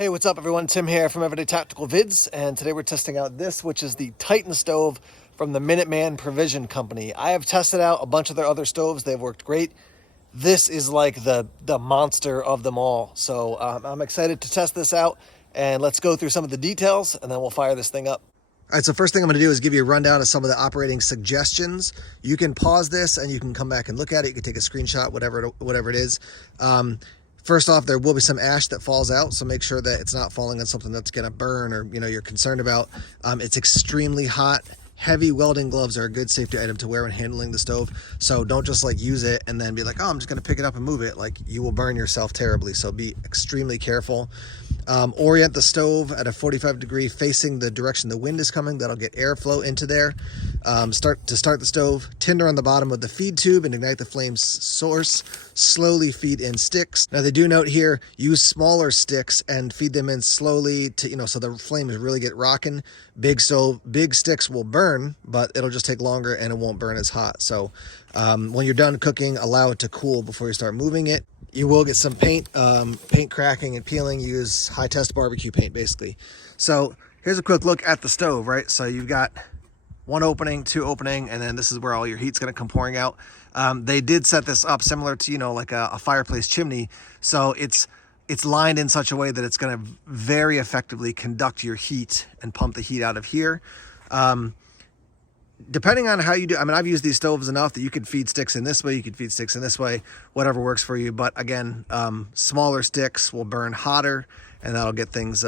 Hey, what's up everyone? Tim here from Everyday Tactical Vids, and today we're testing out this, which is the Titan stove from the Minuteman Provision Company. I have tested out a bunch of their other stoves. They've worked great. This is like the monster of them all. So I'm excited to test this out, and let's go through some of the details, and then we'll fire this thing up. All right, so first thing I'm gonna do is give you a rundown of some of the operating suggestions. You can pause this and you can come back and look at it. You can take a screenshot, whatever it is. First off, there will be some ash that falls out, so make sure that it's not falling on something that's gonna burn or you're concerned about. It's extremely hot. Heavy welding gloves are a good safety item to wear when handling the stove. So don't just like use it and then be like, oh, I'm just gonna pick it up and move it. Like, you will burn yourself terribly, so be extremely careful. Orient the stove at a 45-degree facing the direction the wind is coming. That'll get airflow into there. Start the stove, tinder on the bottom of the feed tube and ignite the flame's source. Slowly feed in sticks. Now they do note here, use smaller sticks and feed them in slowly to, so the flames really get rocking. Big sticks will burn, but it'll just take longer and it won't burn as hot. So when you're done cooking, allow it to cool before you start moving it. You will get some paint cracking and peeling. Use high test barbecue paint basically. So here's a quick look at the stove, right? So you've got one opening, two opening, and then this is where all your heat's gonna come pouring out. They did set this up similar to, like a fireplace chimney. So it's lined in such a way that it's gonna very effectively conduct your heat and pump the heat out of here. Depending on how you do, I've used these stoves enough that you could feed sticks in this way, you could feed sticks in this way, whatever works for you. But again, smaller sticks will burn hotter and that'll get things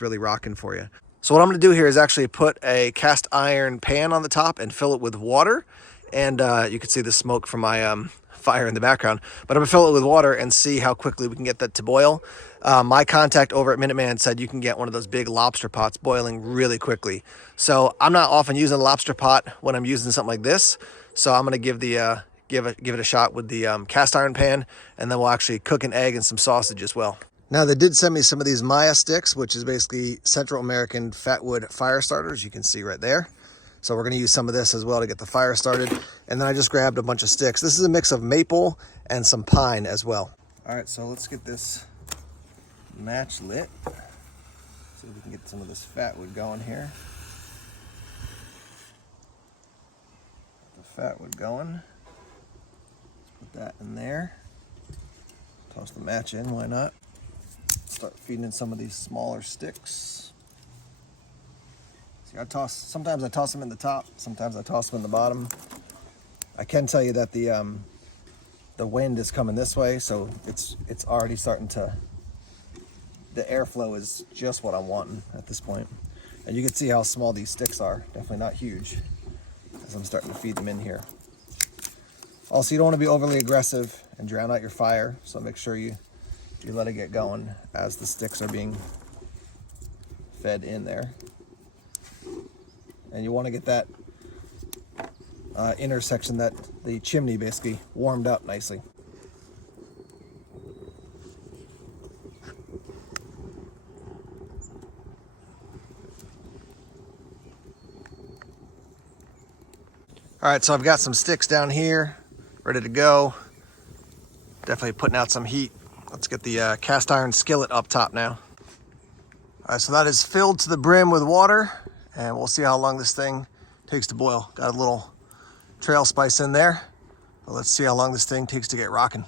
really rocking for you. So what I'm gonna do here is actually put a cast iron pan on the top and fill it with water. And you can see the smoke from my fire in the background, but I'm gonna fill it with water and see how quickly we can get that to boil. My contact over at Minuteman said you can get one of those big lobster pots boiling really quickly. So I'm not often using a lobster pot when I'm using something like this. So I'm gonna give it a shot with the cast iron pan, and then we'll actually cook an egg and some sausage as well. Now they did send me some of these Maya sticks, which is basically Central American fatwood fire starters. You can see right there. So we're gonna use some of this as well to get the fire started. And then I just grabbed a bunch of sticks. This is a mix of maple and some pine as well. All right, so let's get this match lit. See if we can get some of this fatwood going here. Get the fatwood going. Let's put that in there. Toss the match in, why not? Start feeding in some of these smaller sticks. See, sometimes I toss them in the top, sometimes I toss them in the bottom. I can tell you that the wind is coming this way, so it's already starting to, the airflow is just what I'm wanting at this point. And you can see how small these sticks are, definitely not huge, as I'm starting to feed them in here. Also, you don't want to be overly aggressive and drown out your fire, so make sure you let it get going as the sticks are being fed in there. And you want to get that intersection, that the chimney basically warmed up nicely. All right, so I've got some sticks down here ready to go. Definitely putting out some heat. Let's get the cast iron skillet up top now. All right, so that is filled to the brim with water, and we'll see how long this thing takes to boil. Got a little trail spice in there, but let's see how long this thing takes to get rocking.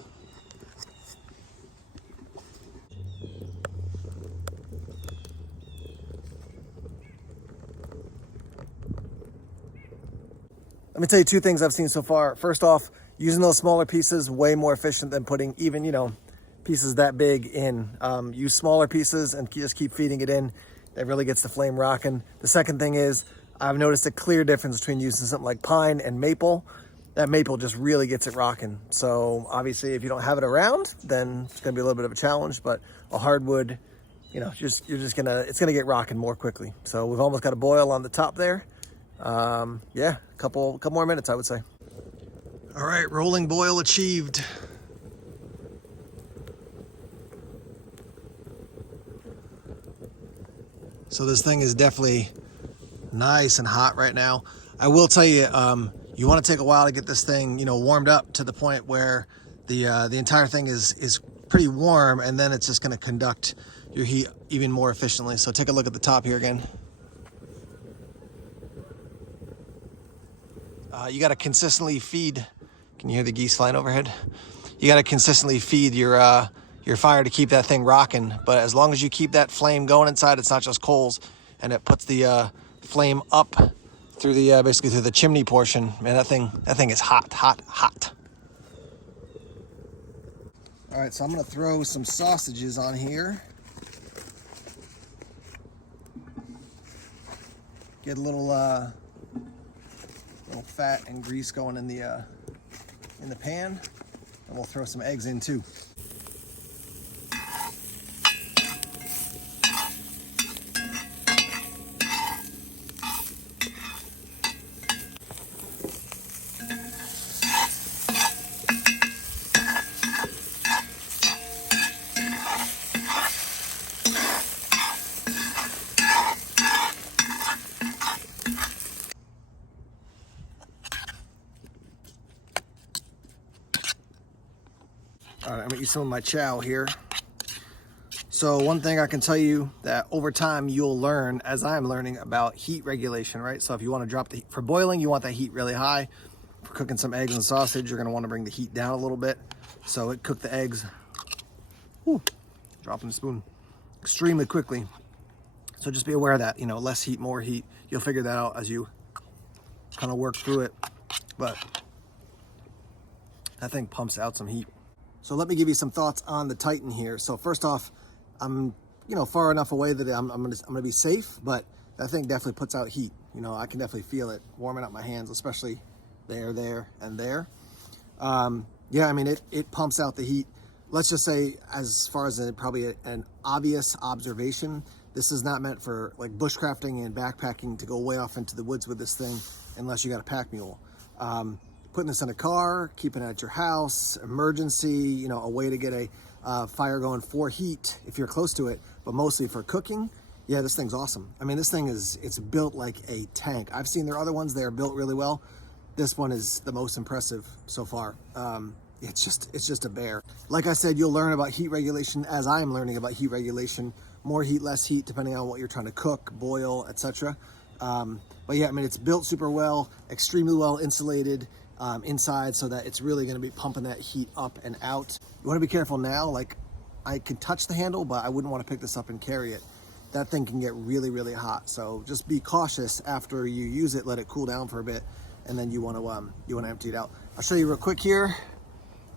Let me tell you two things I've seen so far. First off, using those smaller pieces, way more efficient than putting even, pieces that big in. Use smaller pieces and just keep feeding it in. That really gets the flame rocking. The second thing is, I've noticed a clear difference between using something like pine and maple. That maple just really gets it rocking. So obviously if you don't have it around, then it's gonna be a little bit of a challenge, but a hardwood, it's gonna get rocking more quickly. So we've almost got a boil on the top there. Yeah, a couple more minutes, I would say. All right, rolling boil achieved. So this thing is definitely nice and hot right now. I will tell you, you want to take a while to get this thing, warmed up to the point where the entire thing is pretty warm, and then it's just going to conduct your heat even more efficiently. So take a look at the top here again. You got to consistently feed. Can you hear the geese flying overhead? You got to consistently feed your fire to keep that thing rocking. But as long as you keep that flame going inside, it's not just coals, and it puts the flame up through the basically through the chimney portion. Man, that thing is hot, hot, hot. All right, so I'm gonna throw some sausages on here. Get a little fat and grease going in the pan, and we'll throw some eggs in too. All right, I'm gonna eat some of my chow here. So one thing I can tell you that over time you'll learn, as I'm learning, about heat regulation, right? So if you want to drop the heat for boiling, you want that heat really high. For cooking some eggs and sausage, you're gonna want to bring the heat down a little bit. So it cooked the eggs, dropping the spoon, extremely quickly. So just be aware of that, less heat, more heat. You'll figure that out as you kind of work through it. But that thing pumps out some heat. So let me give you some thoughts on the Titan here. So first off, I'm far enough away that I'm gonna be safe, but that thing definitely puts out heat. I can definitely feel it warming up my hands, especially there, and there. Yeah, I mean it pumps out the heat. Let's just say, as far as probably an obvious observation, this is not meant for like bushcrafting and backpacking to go way off into the woods with this thing, unless you got a pack mule. Putting this in a car, keeping it at your house, emergency, a way to get a fire going for heat if you're close to it, but mostly for cooking. Yeah, this thing's awesome. I mean, this thing it's built like a tank. I've seen their other ones, they are built really well. This one is the most impressive so far. It's just a bear. Like I said, you'll learn about heat regulation as I am learning about heat regulation. More heat, less heat, depending on what you're trying to cook, boil, etc. But yeah, I mean, it's built super well, extremely well insulated inside, so that it's really going to be pumping that heat up and out. You want to be careful now. Like, I can touch the handle, but I wouldn't want to pick this up and carry it. That thing can get really, really hot. So just be cautious after you use it. Let it cool down for a bit, and then you want to empty it out. I'll show you real quick here.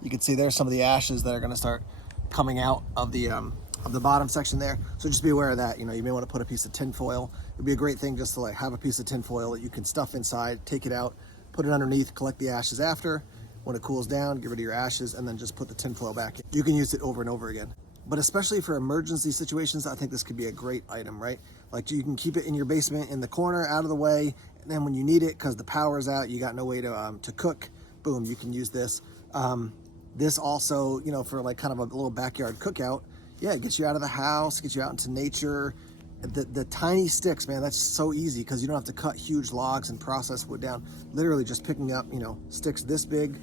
You can see there's some of the ashes that are going to start coming out of the bottom section there. So just be aware of that. You may want to put a piece of tin foil. It'd be a great thing just to like have a piece of tin foil that you can stuff inside, take it out, put it underneath, collect the ashes after. When it cools down, get rid of your ashes, and then just put the tin foil back in. You can use it over and over again. But especially for emergency situations, I think this could be a great item, right? Like, you can keep it in your basement in the corner, out of the way, and then when you need it, because the power's out, you got no way to cook, boom, you can use this. This also, for like kind of a little backyard cookout, yeah, it gets you out of the house, gets you out into nature. The tiny sticks, man, that's so easy because you don't have to cut huge logs and process wood down. Literally just picking up, sticks this big,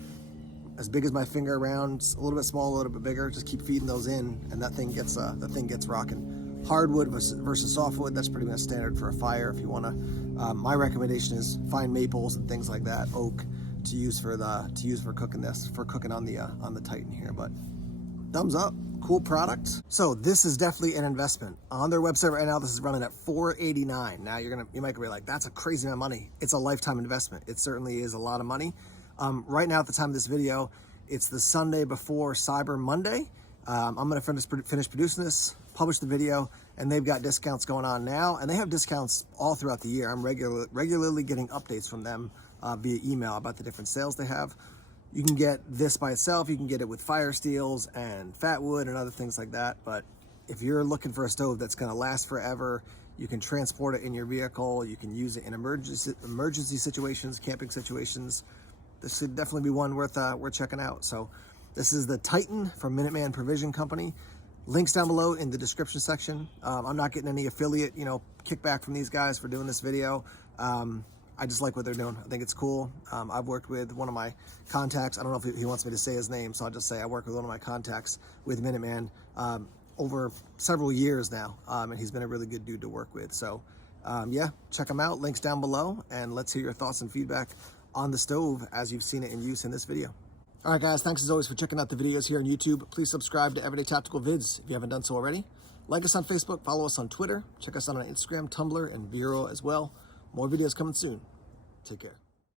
as big as my finger around, a little bit small, a little bit bigger. Just keep feeding those in, and that thing gets rocking. Hardwood versus softwood, that's pretty much standard for a fire. If you want to, my recommendation is find maples and things like that, oak, to use for cooking on the Titan here. But thumbs up. Cool product. So this is definitely an investment. On their website right now, this is running at $489. Now you might be like, that's a crazy amount of money. It's a lifetime investment. It certainly is a lot of money. Right now, at the time of this video, it's the Sunday before Cyber Monday. I'm gonna finish producing this, publish the video, and they've got discounts going on now, and they have discounts all throughout the year. I'm regularly getting updates from them via email about the different sales they have. You can get this by itself, you can get it with fire steels and fat wood and other things like that. But if you're looking for a stove that's gonna last forever, you can transport it in your vehicle, you can use it in emergency situations, camping situations, this should definitely be one worth checking out. So this is the Titan from Minuteman Provision Company. Links down below in the description section. I'm not getting any affiliate, kickback from these guys for doing this video. I just like what they're doing. I think it's cool. I've worked with one of my contacts. I don't know if he wants me to say his name, so I'll just say I work with one of my contacts with Minuteman. over several years now, and he's been a really good dude to work with. So yeah, check him out, links down below, and let's hear your thoughts and feedback on the stove as you've seen it in use in this video. All right, guys, thanks as always for checking out the videos here on YouTube. Please subscribe to Everyday Tactical Vids if you haven't done so already. Like us on Facebook, follow us on Twitter, check us out on Instagram, Tumblr, and Vero as well. More videos coming soon. Take care.